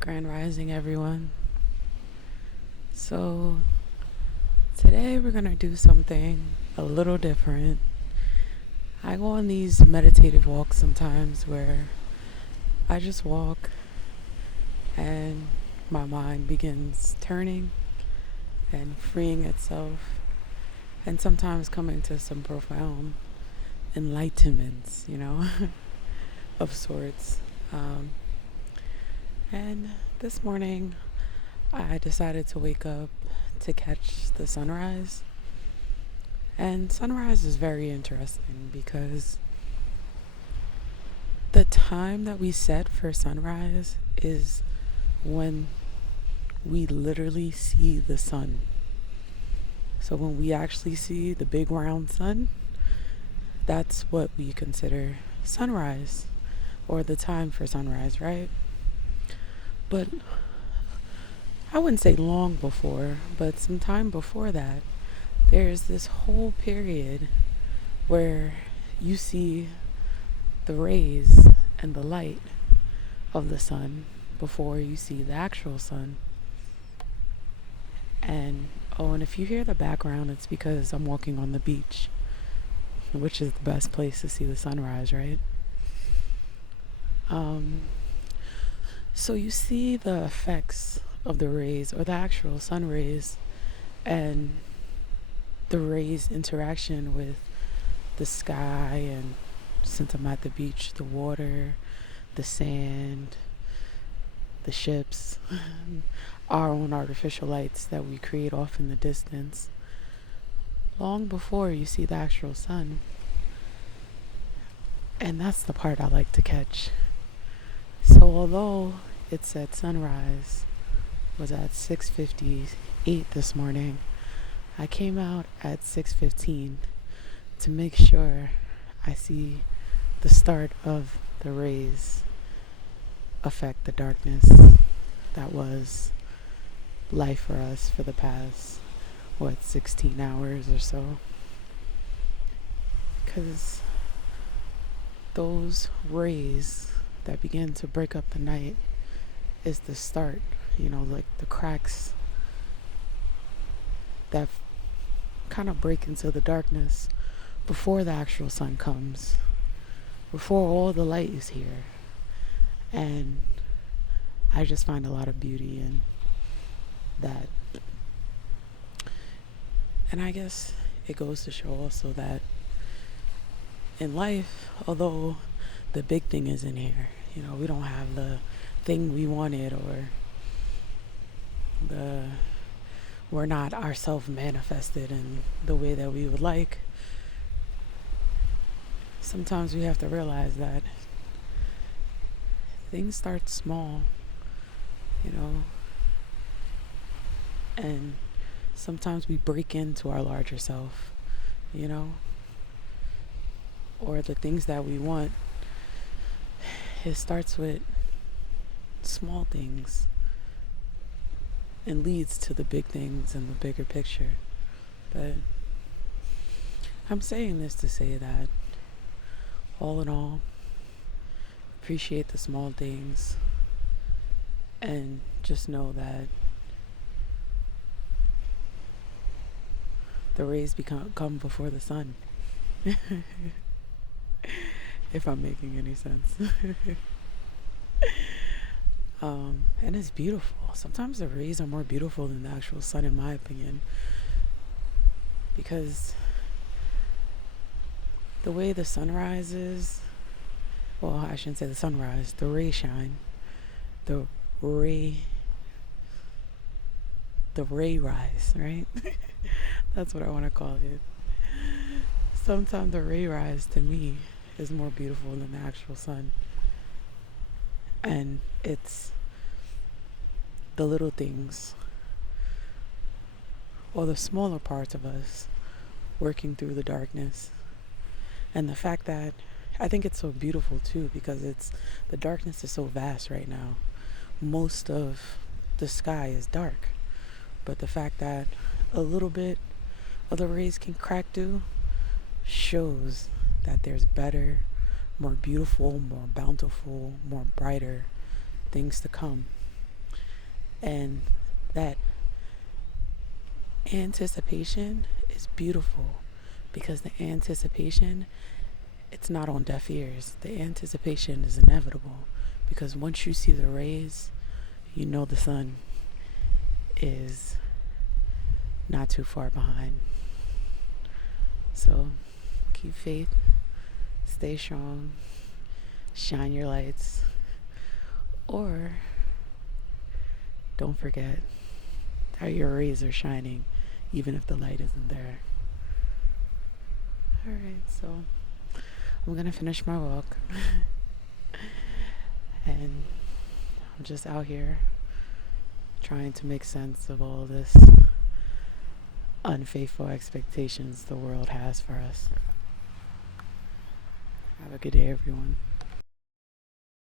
Grand Rising, everyone. So, today we're going to do something a little different. I go on these meditative walks sometimes where I just walk and my mind begins turning and freeing itself, and sometimes coming to some profound enlightenments, of sorts. Um, and this morning, I decided to wake up to catch the sunrise. And sunrise is very interesting because the time that we set for sunrise is when we literally see the sun. So when we actually see the big round sun, that's what we consider sunrise, or the time for sunrise, right? But I wouldn't say long before, but some time before that, there's this whole period where you see the rays and the light of the sun before you see the actual sun. And if you hear the background, it's because I'm walking on the beach, which is the best place to see the sunrise, right? So you see the effects of the rays, or the actual sun rays, and the rays' interaction with the sky, and since I'm at the beach, the water, the sand, the ships, our own artificial lights that we create off in the distance, long before you see the actual sun. And that's the part I like to catch. So although it said sunrise was at 6:58 this morning, I came out at 6:15 to make sure I see the start of the rays affect the darkness that was life for us for the past 16 hours or so. Because those rays that begin to break up the night is the start, like the cracks that kind of break into the darkness before the actual sun comes, before all the light is here. And I just find a lot of beauty in that. And I guess it goes to show also that in life, although the big thing is in here, we don't have the thing we wanted, or we're not ourselves manifested in the way that we would like. Sometimes we have to realize that things start small, and sometimes we break into our larger self, or the things that we want. It starts with small things and leads to the big things and the bigger picture. But I'm saying this to say that, all in all, appreciate the small things, and just know that the rays come before the sun. If I'm making any sense. And it's beautiful. Sometimes the rays are more beautiful than the actual sun, in my opinion, because the way the sun rises, well, I shouldn't say the sunrise, the ray shine, the ray rise, right? That's what I want to call it. Sometimes the ray rise to me is more beautiful than the actual sun. And it's the little things, or the smaller parts of us, working through the darkness. And the fact that I think it's so beautiful too, because the darkness is so vast right now. Most of the sky is dark, but the fact that a little bit of the rays can crack through shows that there's better, more beautiful, more bountiful, more brighter things to come. And that anticipation is beautiful because the anticipation, it's not on deaf ears. The anticipation is inevitable because once you see the rays, you know the sun is not too far behind. So keep faith, stay strong, shine your lights, or don't forget how your rays are shining even if the light isn't there. Alright, so I'm gonna finish my walk and I'm just out here trying to make sense of all this unfaithful expectations the world has for us. Have a good day, everyone.